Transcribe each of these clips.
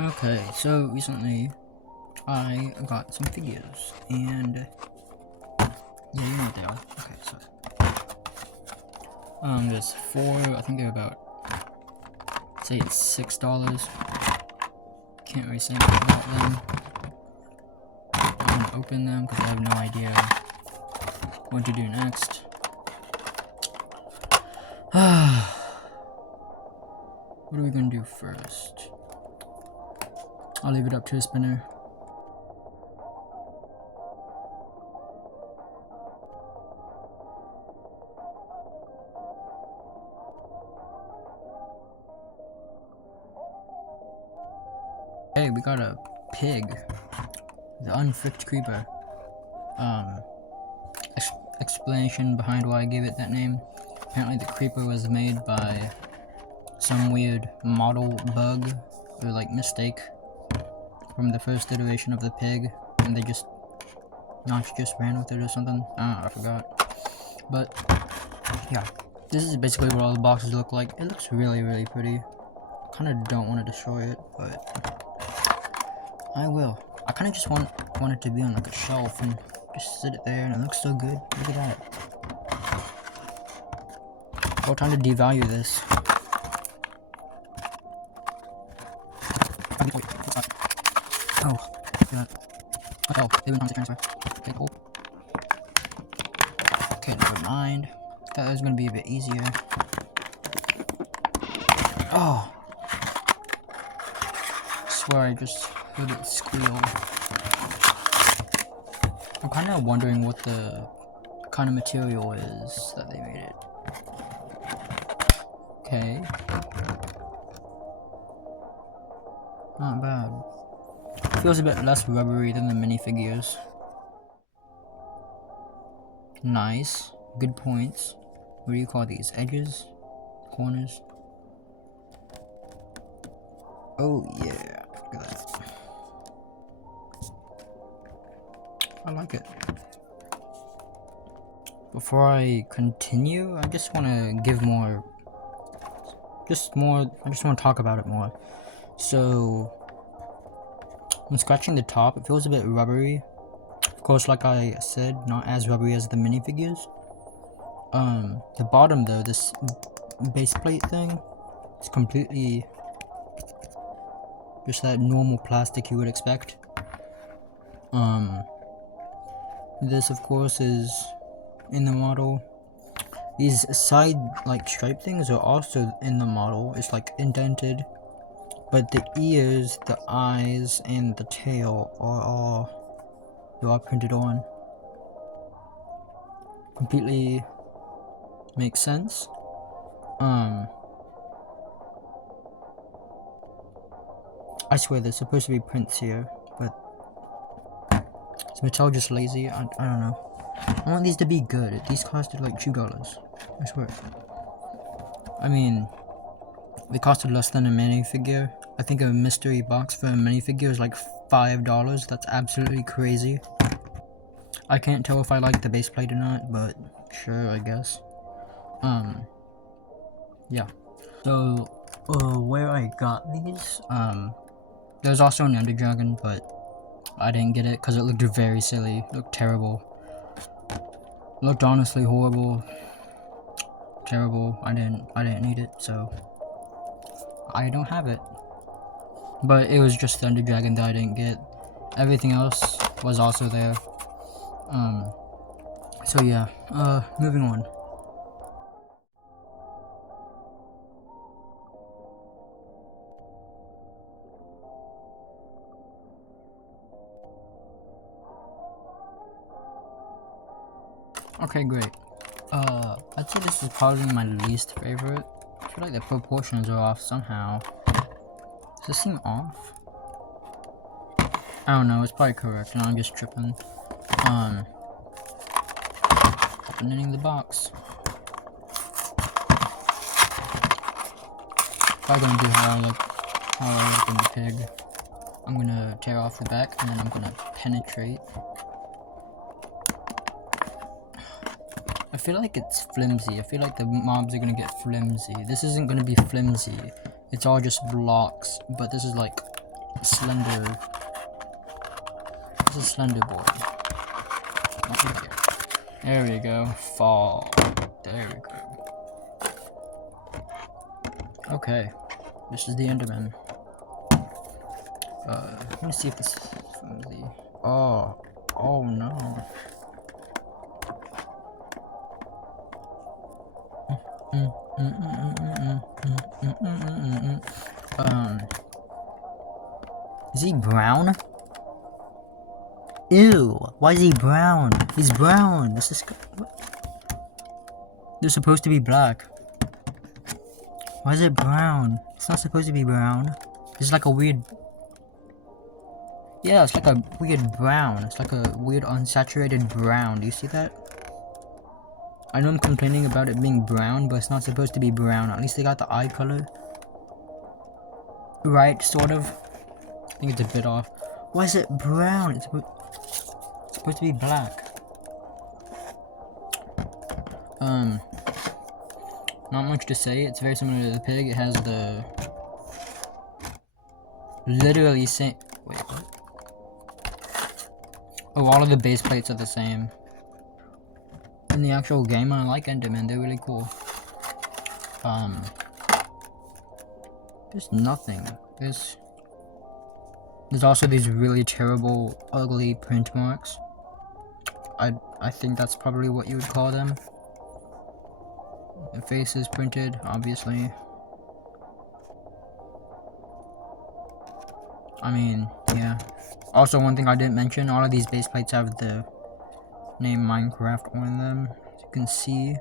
Okay, so recently I got some figures, and yeah, you know what they are. Okay, so there's four. I think they're about, say it's $6. Can't really say much about them. I'm gonna open them because I have no idea what to do next. What are we gonna do first? I'll leave it up to the spinner. Hey, we got a pig. The unfricked creeper. Explanation behind why I gave it that name. Apparently the creeper was made by some weird model bug or like mistake from the first iteration of the pig, and they just ran with it or something. I forgot. But yeah, this is basically what all the boxes look like. It looks really pretty. I kind of don't want to destroy it, but I will. I kind of just want it to be on like a shelf and just sit it there, and it looks so good. Look at that. Oh, time to devalue this. Oh, God. Oh, they went on to transfer. Okay, cool. Okay, never mind. Thought that was gonna be a bit easier. Oh! I swear I just heard it squeal. I'm kind of wondering what the kind of material is that they made it. Okay. Not bad. Feels a bit less rubbery than the minifigures. Nice. Good points. What do you call these? Edges? Corners? Oh yeah. Look at that. I like it. Before I continue, I just want to give more. I just want to talk about it more. So, when scratching the top, it feels a bit rubbery. Of course, like I said, not as rubbery as the minifigures. The bottom though, this base plate thing, it's completely just that normal plastic you would expect. This of course is in the model. These side like stripe things are also in the model. It's like indented, but the ears, the eyes, and the tail are all printed on. Completely makes sense. I swear there's supposed to be prints here, but is Mattel just lazy? I don't know. I want these to be good. These costed like $2. I swear. I mean, they costed less than a minifigure. I think a mystery box for a minifigure is like $5. That's absolutely crazy. I can't tell if I like the base plate or not, but sure, I guess. Yeah. So, where I got these, there's also an Ender Dragon, but I didn't get it because it looked very silly. It looked terrible. It looked honestly horrible. Terrible. I didn't need it, so I don't have it. But it was just the Ender Dragon that I didn't get. Everything else was also there. So yeah, moving on. Okay, great. I'd say this is probably my least favorite. I feel like the proportions are off somehow. Does this seem off? I don't know, it's probably correct, and I'm just tripping. Opening the box. Probably gonna do how I open the pig. I'm gonna tear off the back, and then I'm gonna penetrate. I feel like it's flimsy. I feel like the mobs are gonna get flimsy. This isn't gonna be flimsy. It's all just blocks, but this is like Slender. This is Slender Boy. There we go. Fall. There we go. Okay. This is the Enderman. Let me see if this is from the... Oh. Oh no. Is he brown? Ew, why is he brown? He's brown. This is... They're supposed to be black. Why is it brown? It's not supposed to be brown. It's like a weird... Yeah, it's like a weird brown. It's like a weird unsaturated brown. Do you see that? I know I'm complaining about it being brown, but it's not supposed to be brown. At least they got the eye color right, sort of. I think it's a bit off. Why is it brown? It's supposed to be black. Not much to say. It's very similar to the pig. It has the literally same. Wait, what? Oh, all of the base plates are the same. In the actual game, I like Enderman. They're really cool. There's nothing. There's also these really terrible, ugly print marks. I think that's probably what you would call them. The face is printed, obviously. I mean, yeah. Also, one thing I didn't mention, all of these base plates have the name Minecraft on them. As you can see,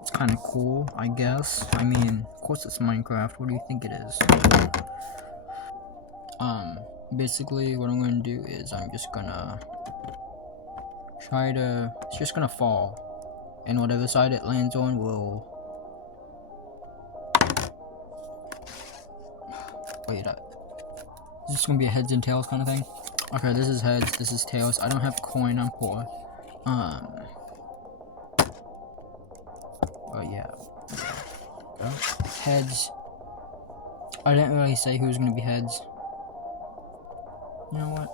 it's kind of cool, I guess. I mean, of course it's Minecraft. What do you think it is? Basically, what I'm gonna do is I'm just gonna try to... It's just gonna fall, and whatever side it lands on will... Wait, is this gonna be a heads and tails kind of thing? Okay, this is heads, this is tails. I don't have coin, I'm poor. Oh yeah. Heads. I didn't really say who's gonna be heads. You know what?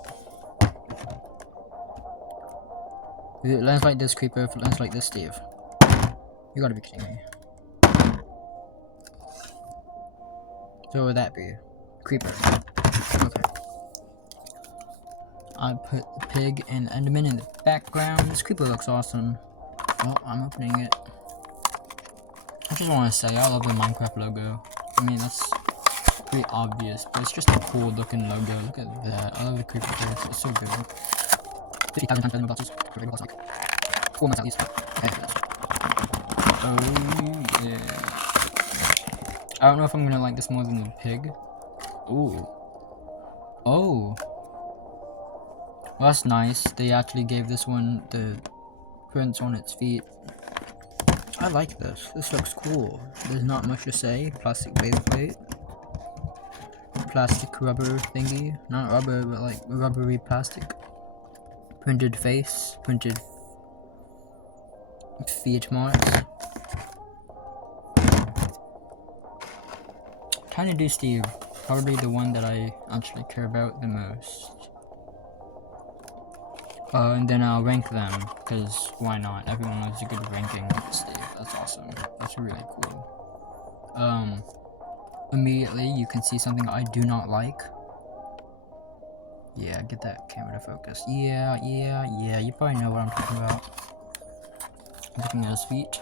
If it lands like this, Creeper. If it lands like this, Steve. You gotta be kidding me. So what would that be? Creeper. Okay. I put the pig and the Enderman in the background. This Creeper looks awesome. Oh, I'm opening it. I just want to say, I love the Minecraft logo. I mean, that's pretty obvious, but it's just a cool looking logo. Look at that. I love the Creeper face. It's so good. 50,000 times better than boxes. Like 4 months at least. Oh, yeah. I don't know if I'm gonna like this more than the pig. Ooh. Oh. Well, that's nice. They actually gave this one the prints on its feet. I like this. This looks cool. There's not much to say. Plastic base plate. Plastic rubber thingy. Not rubber, but like rubbery plastic. Printed face. Printed feet marks. Kinda do Steve. Probably the one that I actually care about the most. And then I'll rank them, because why not? Everyone loves a good ranking, Steve. That's awesome. That's really cool. Immediately you can see something I do not like. Yeah, get that camera to focus. Yeah, you probably know what I'm talking about. Looking at his feet.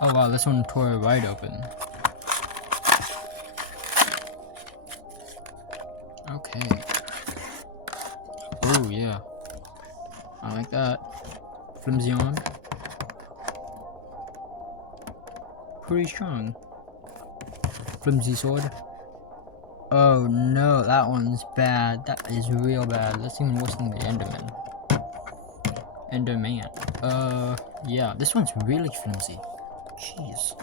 Oh wow, this one tore right open. Okay. Oh yeah. I like that. Flimsy on. Pretty strong. Flimsy sword. Oh no, that one's bad. That is real bad. That's even worse than the Enderman. Enderman. Yeah, this one's really flimsy. Jeez.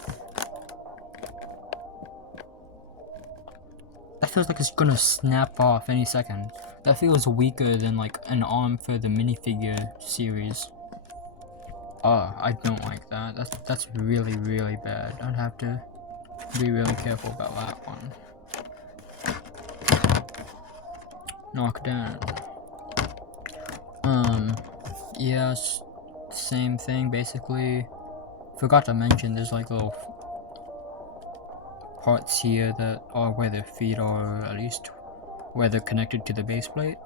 That feels like it's gonna snap off any second. That feels weaker than like an arm for the minifigure series. I don't like that. That's really, really bad. I'd have to be really careful about that one. knock down. Yeah, same thing basically. Forgot to mention there's like little parts here that are where their feet are, or at least where they're connected to the base plate.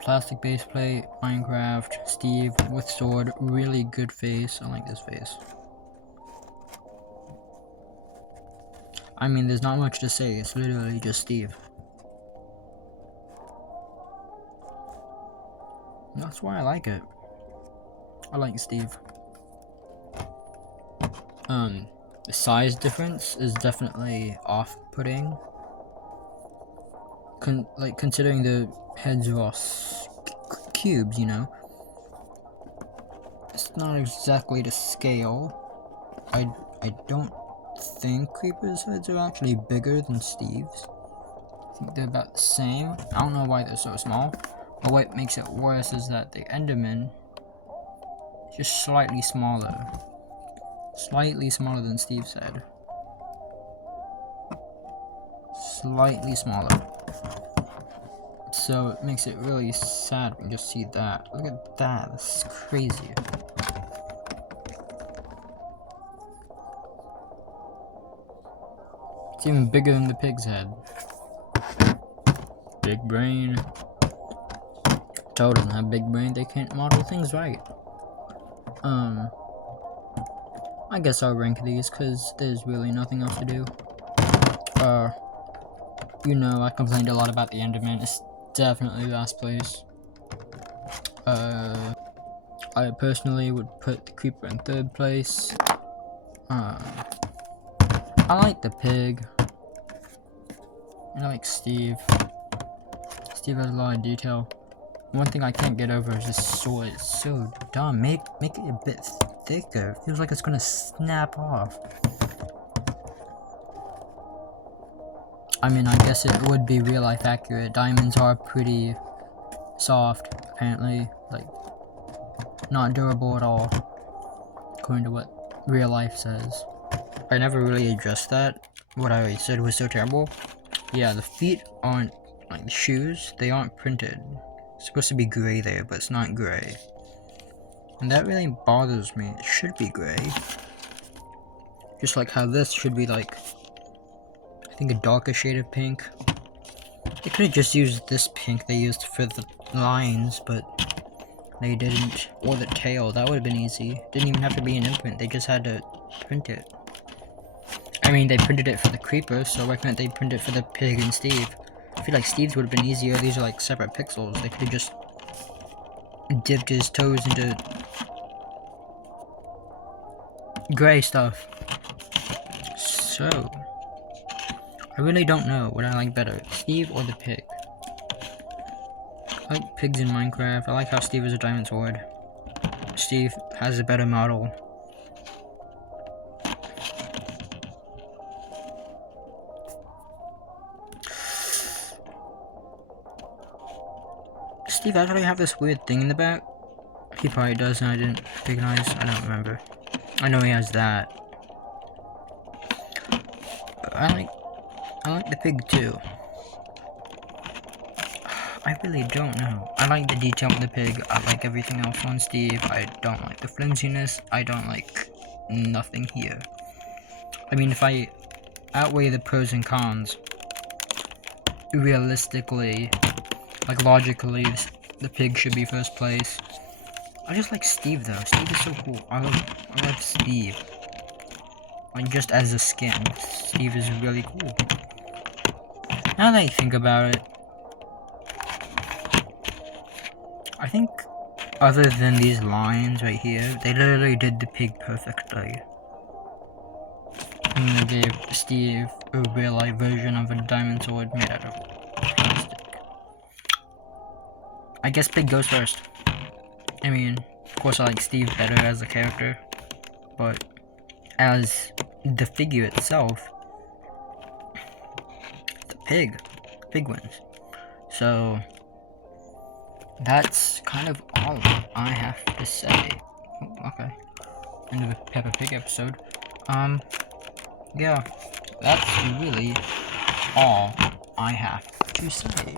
Plastic base plate, Minecraft, Steve with sword, really good face. I like this face. I mean, there's not much to say, it's literally just Steve. That's why I like it. I like Steve. The size difference is definitely off-putting. Considering the heads are all cubes, you know. It's not exactly to scale. I don't think Creeper's heads are actually bigger than Steve's. I think they're about the same. I don't know why they're so small. But what makes it worse is that the Enderman is just slightly smaller. Slightly smaller than Steve's head. Slightly smaller. So it makes it really sad when you just see that. Look at that, that's crazy. It's even bigger than the pig's head. Big brain. Toad doesn't have big brain, they can't model things right. I guess I'll rank these because there's really nothing else to do. You know, I complained a lot about the Enderman. It's definitely last place. I personally would put the Creeper in 3rd place. I like the pig. I like Steve. Steve has a lot of detail. One thing I can't get over is this sword. It's so dumb. Make it a bit thicker. It feels like it's gonna snap off. I mean, I guess it would be real life accurate. Diamonds are pretty soft, apparently. Like, not durable at all, according to what real life says. I never really addressed that. What I said was so terrible. Yeah, the feet aren't, like the shoes, they aren't printed. It's supposed to be gray there, but it's not gray. And that really bothers me. It should be gray. Just like how this should be like, I think a darker shade of pink. They could have just used this pink they used for the lines, but they didn't. Or the tail, that would have been easy. Didn't even have to be an imprint, they just had to print it. I mean, they printed it for the Creeper, so why can't they print it for the pig and Steve? I feel like Steve's would have been easier. These are like separate pixels. They could have just dipped his toes into gray stuff. So, I really don't know what I like better, Steve or the pig. I like pigs in Minecraft. I like how Steve is a diamond sword. Steve has a better model. Steve actually have this weird thing in the back? He probably does and I didn't recognize. I don't remember. I know he has that. But I like the pig too. I really don't know. I like the detail of the pig. I like everything else on Steve. I don't like the flimsiness. I don't like nothing here. I mean, if I outweigh the pros and cons, realistically, like logically, the pig should be 1st place. I just like Steve though. Steve is so cool. I love Steve. Like just as a skin, Steve is really cool. Now that I think about it, I think other than these lines right here, they literally did the pig perfectly. And they gave Steve a real life version of a diamond sword made out of plastic. I guess pig goes 1st. I mean, of course I like Steve better as a character, but as the figure itself, the pig wins. So, that's kind of all I have to say. Oh, okay. End of the Peppa Pig episode. Yeah, that's really all I have to say.